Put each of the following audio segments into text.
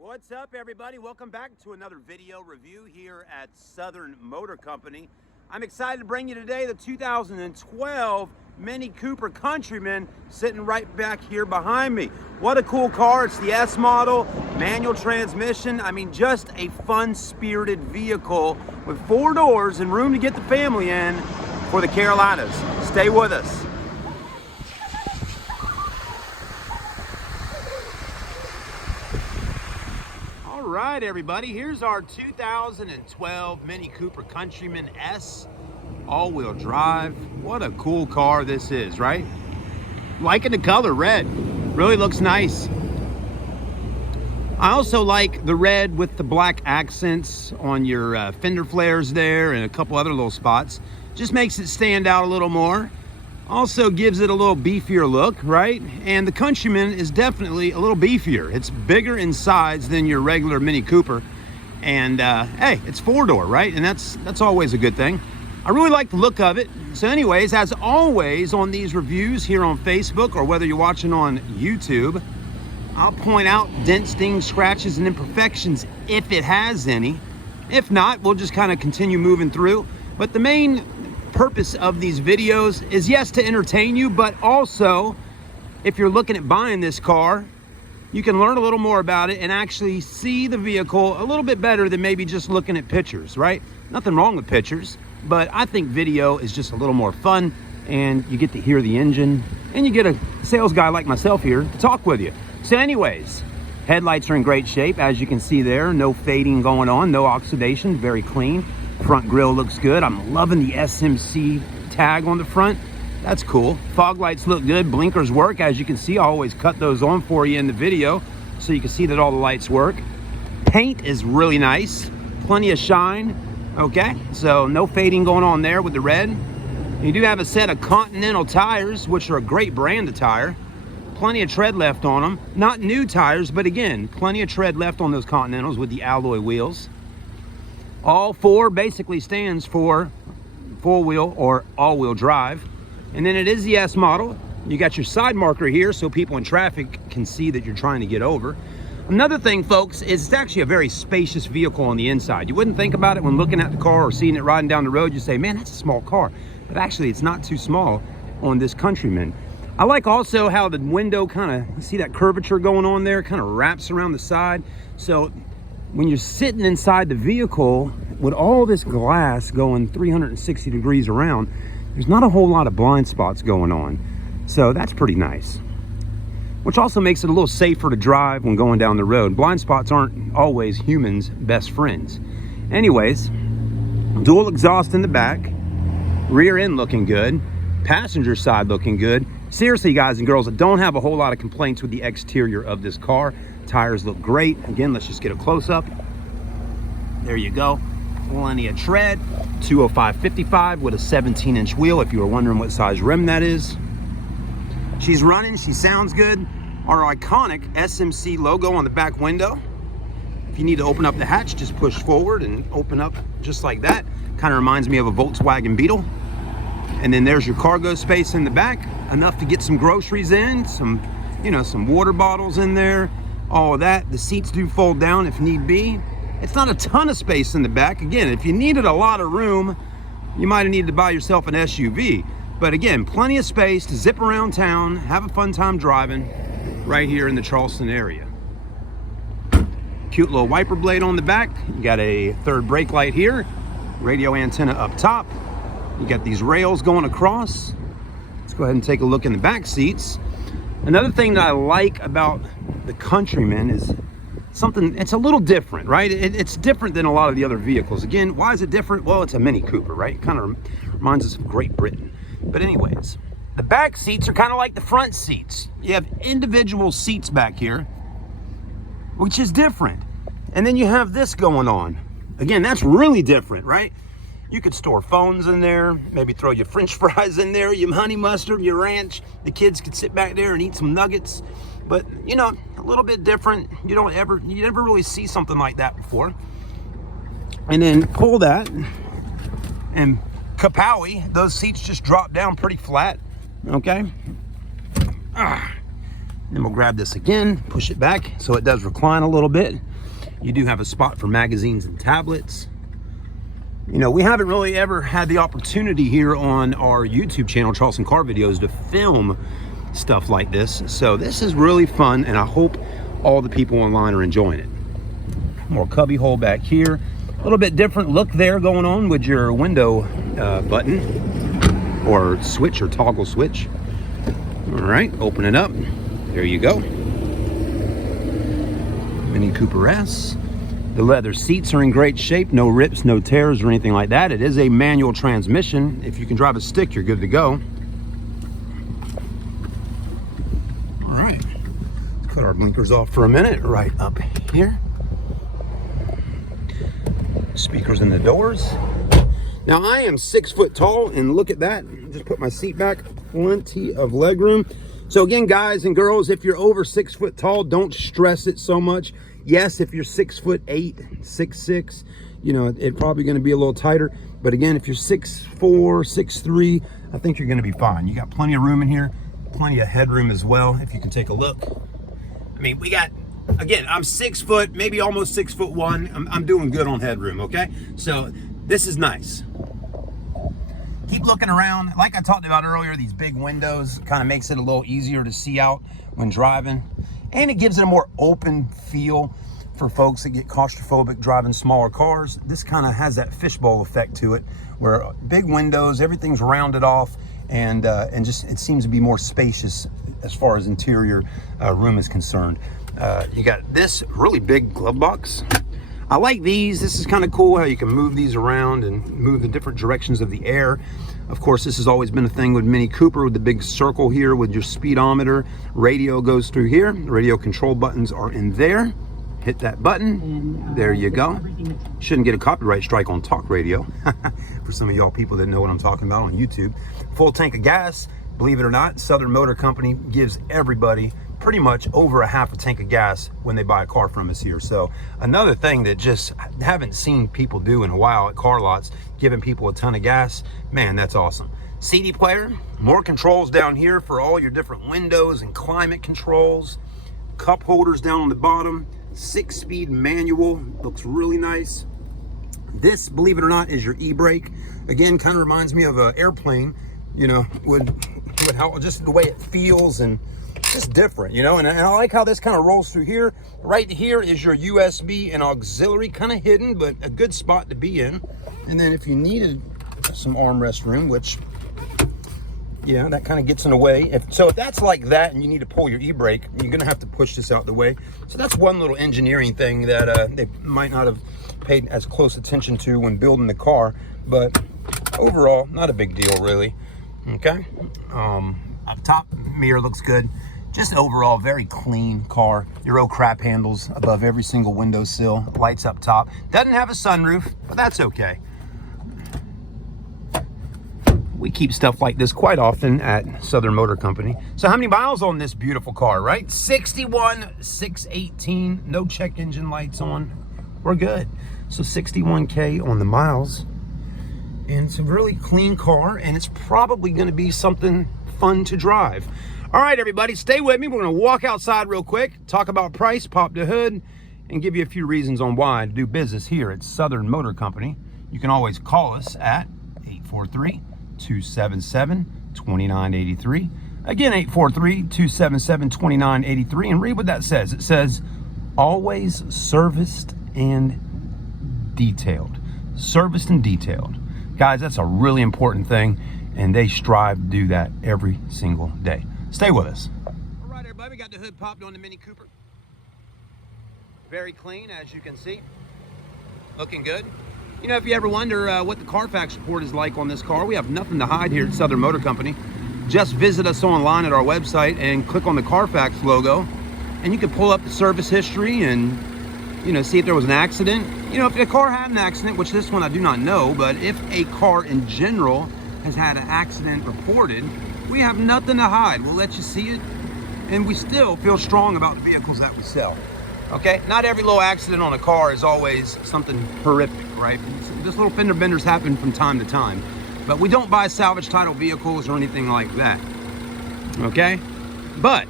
What's up, everybody? Welcome back to another video review here at Southern Motor Company. I'm excited to bring you today the 2012 Mini Cooper Countryman sitting right back here behind me. What a cool car. It's the S model, manual transmission. I mean, just a fun-spirited vehicle with 4 doors and room to get the family in for the Carolinas. Stay with us. All right, everybody, here's our 2012 Mini Cooper Countryman S all-wheel drive. What a cool car this is, right? Liking the color red, really looks nice. I also like the red with the black accents on your fender flares there and a couple other little spots. Just makes it stand out a little more. Also gives it a little beefier look, right? And the Countryman is definitely a little beefier. It's bigger in size than your regular Mini Cooper. And hey, it's 4-door, right? And that's always a good thing. I really like the look of it. So anyways, as always on these reviews here on Facebook or whether you're watching on YouTube, I'll point out dents, dings, scratches, and imperfections if it has any. If not, we'll just kind of continue moving through. But the main purpose of these videos is, yes, to entertain you, but also if you're looking at buying this car, you can learn a little more about it and actually see the vehicle a little bit better than maybe just looking at pictures, right? Nothing wrong with pictures, but I think video is just a little more fun, and you get to hear the engine and you get a sales guy like myself here to talk with you. So anyways, headlights are in great shape, as you can see there. No fading going on, no oxidation, very clean. Front grille looks good. I'm loving the SMC tag on the front. That's cool. Fog lights look good. Blinkers work. As you can see, I always cut those on for you in the video so you can see that all the lights work. Paint is really nice. Plenty of shine. Okay, so no fading going on there with the red. You do have a set of Continental tires, which are a great brand of tire. Plenty of tread left on them. Not new tires, but again, plenty of tread left on those Continentals with the alloy wheels. All 4 basically stands for 4-wheel or all-wheel drive. And then it is the S model. You got your side marker here so people in traffic can see that you're trying to get over. Another thing, folks, is it's actually a very spacious vehicle on the inside. You wouldn't think about it when looking at the car or seeing it riding down the road. You say, man, that's a small car. But actually, it's not too small on this Countryman. I like also how the window kind of, see that curvature going on there, kind of wraps around the side. So when you're sitting inside the vehicle with all this glass going 360 degrees around, there's not a whole lot of blind spots going on. So that's pretty nice. Which also makes it a little safer to drive when going down the road. Blind spots aren't always humans' best friends. Anyways, dual exhaust in the back, rear end looking good, passenger side looking good. Seriously, guys and girls, I don't have a whole lot of complaints with the exterior of this car. Tires look great. Again, let's just get a close-up. There you go. Plenty of tread. 205/55 with a 17-inch wheel, if you were wondering what size rim that is. She's running. She sounds good. Our iconic SMC logo on the back window. If you need to open up the hatch, just push forward and open up just like that. Kind of reminds me of a Volkswagen Beetle. And then there's your cargo space in the back. Enough to get some groceries in, some water bottles in there. All of that. The seats do fold down if need be. It's not a ton of space in the back. Again, if you needed a lot of room, you might have needed to buy yourself an SUV. But again, plenty of space to zip around town, have a fun time driving right here in the Charleston area. Cute little wiper blade on the back. You got a third brake light here, radio antenna up top. You got these rails going across. Let's go ahead and take a look in the back seats. Another thing that I like about the Countryman is something, it's a little different, right? It's different than a lot of the other vehicles. Again, why is it different? Well, it's a Mini Cooper, right? It kind of reminds us of Great Britain. But anyways, the back seats are kind of like the front seats. You have individual seats back here, which is different. And then you have this going on. Again, that's really different, right? You could store phones in there, maybe throw your French fries in there, your honey mustard, your ranch. The kids could sit back there and eat some nuggets. But, you know, a little bit different. You never really see something like that before. And then pull that, and kapowie, those seats just drop down pretty flat, okay? Then we'll grab this again, push it back so it does recline a little bit. You do have a spot for magazines and tablets. You know, we haven't really ever had the opportunity here on our YouTube channel, Charleston Car Videos, to film stuff like this. So this is really fun, and I hope all the people online are enjoying it. More cubby hole back here. A little bit different look there going on with your window button or switch or toggle switch. All right, open it up. There you go. Mini Cooper S. The leather seats are in great shape. No rips, no tears or anything like that. It is a manual transmission. If you can drive a stick, you're good to go. All right, let's cut our blinkers off for a minute. Right up here. Speakers in the doors. Now I am 6 foot tall, and look at that. Just put my seat back. Plenty of leg room. So again, guys and girls, if you're over 6 foot tall, don't stress it so much. Yes, if you're 6'8", 6'6", you know, it's probably going to be a little tighter. But again, if you're 6'4", 6'3", I think you're going to be fine. You got plenty of room in here, plenty of headroom as well. If you can take a look. I mean, we got, again, I'm 6 foot, maybe almost 6'1". I'm doing good on headroom. Okay, so this is nice. Keep looking around. Like I talked about earlier, these big windows kind of makes it a little easier to see out when driving. And it gives it a more open feel for folks that get claustrophobic driving smaller cars. This kind of has that fishbowl effect to it, where big windows, everything's rounded off, and just it seems to be more spacious as far as interior room is concerned. You got this really big glove box. I like these. This is kind of cool how you can move these around and move the different directions of the air. Of course, this has always been a thing with Mini Cooper, with the big circle here with your speedometer. Radio goes through here. Radio control buttons are in there. Hit that button. There you go. Shouldn't get a copyright strike on talk radio. For some of y'all people that know what I'm talking about on YouTube. Full tank of gas. Believe it or not, Southern Motor Company gives everybody pretty much over a half a tank of gas when they buy a car from us here. So another thing that just haven't seen people do in a while at car lots, giving people a ton of gas, man, that's awesome. CD player, more controls down here for all your different windows and climate controls. Cup holders down on the bottom. 6-speed manual, looks really nice. This, believe it or not, is your e-brake. Again, kind of reminds me of an airplane, you know, with how just the way it feels, and just different, you know. And I like how this kind of rolls through here. Right here is your USB and auxiliary, kind of hidden, but a good spot to be in. And then if you needed some armrest room, which, yeah, that kind of gets in the way. If that's like that and you need to pull your e-brake, you're gonna have to push this out the way. So that's one little engineering thing that they might not have paid as close attention to when building the car, but overall, not a big deal really. Okay, up top, mirror looks good. Just overall, very clean car. Euro crap handles above every single windowsill. Lights up top. Doesn't have a sunroof, but that's okay. We keep stuff like this quite often at Southern Motor Company. So how many miles on this beautiful car, right? 61,618. No check engine lights on. We're good. So 61K on the miles. And it's a really clean car, and it's probably going to be something fun to drive. All right, everybody, stay with me. We're going to walk outside real quick, talk about price, pop the hood, and give you a few reasons on why to do business here at Southern Motor Company. You can always call us at 843-277-2983. Again, 843-277-2983. And read what that says. It says, always serviced and detailed. Serviced and detailed. Guys, that's a really important thing, and they strive to do that every single day. Stay with us. All right, everybody, we got the hood popped on the Mini Cooper. Very clean, as you can see. Looking good. You know, if you ever wonder what the Carfax Report is like on this car, we have nothing to hide here at Southern Motor Company. Just visit us online at our website and click on the Carfax logo, and you can pull up the service history and, you know, see if there was an accident. You know, if the car had an accident, which this one I do not know, but if a car in general has had an accident reported, we have nothing to hide. We'll let you see it, and we still feel strong about the vehicles that we sell. Okay, not every little accident on a car is always something horrific, right? Just little fender benders happen from time to time, but we don't buy salvage title vehicles or anything like that. Okay, but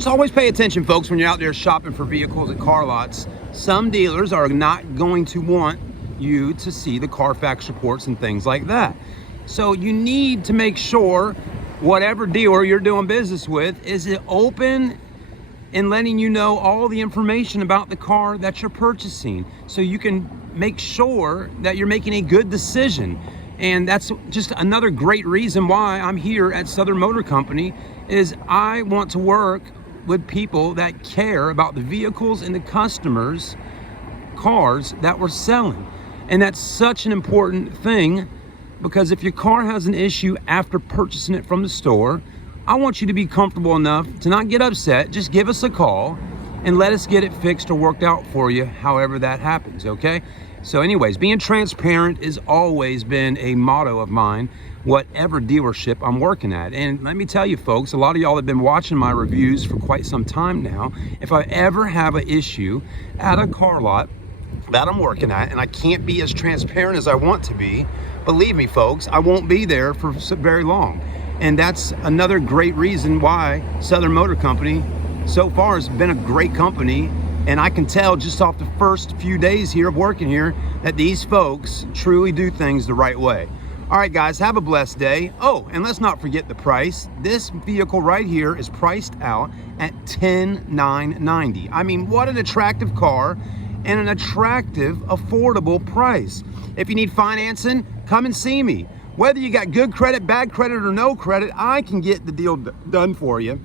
Just always pay attention, folks, when you're out there shopping for vehicles at car lots. Some dealers are not going to want you to see the Carfax reports and things like that. So you need to make sure whatever dealer you're doing business with is open and letting you know all the information about the car that you're purchasing, so you can make sure that you're making a good decision. And that's just another great reason why I'm here at Southern Motor Company, is I want to work with people that care about the vehicles and the customers' cars that we're selling. And that's such an important thing, because if your car has an issue after purchasing it from the store, I want you to be comfortable enough to not get upset. Just give us a call and let us get it fixed or worked out for you, however that happens, okay? So anyways, being transparent has always been a motto of mine, whatever dealership I'm working at. And let me tell you, folks, a lot of y'all have been watching my reviews for quite some time now. If I ever have an issue at a car lot that I'm working at and I can't be as transparent as I want to be, believe me, folks, I won't be there for very long. And that's another great reason why Southern Motor Company so far has been a great company. And I can tell just off the first few days here of working here that these folks truly do things the right way. All right, guys, have a blessed day. Oh, and let's not forget the price. This vehicle right here is priced out at $10,990. I mean, what an attractive car and an attractive, affordable price. If you need financing, come and see me. Whether you got good credit, bad credit, or no credit, I can get the deal done for you.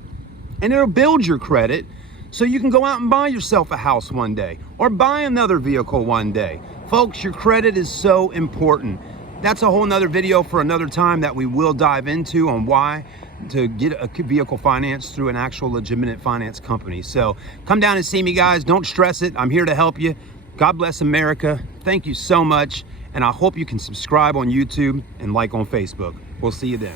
And it'll build your credit so you can go out and buy yourself a house one day or buy another vehicle one day. Folks, your credit is so important. That's a whole nother video for another time that we will dive into on why to get a vehicle financed through an actual legitimate finance company. So come down and see me, guys. Don't stress it. I'm here to help you. God bless America. Thank you so much. And I hope you can subscribe on YouTube and like on Facebook. We'll see you then.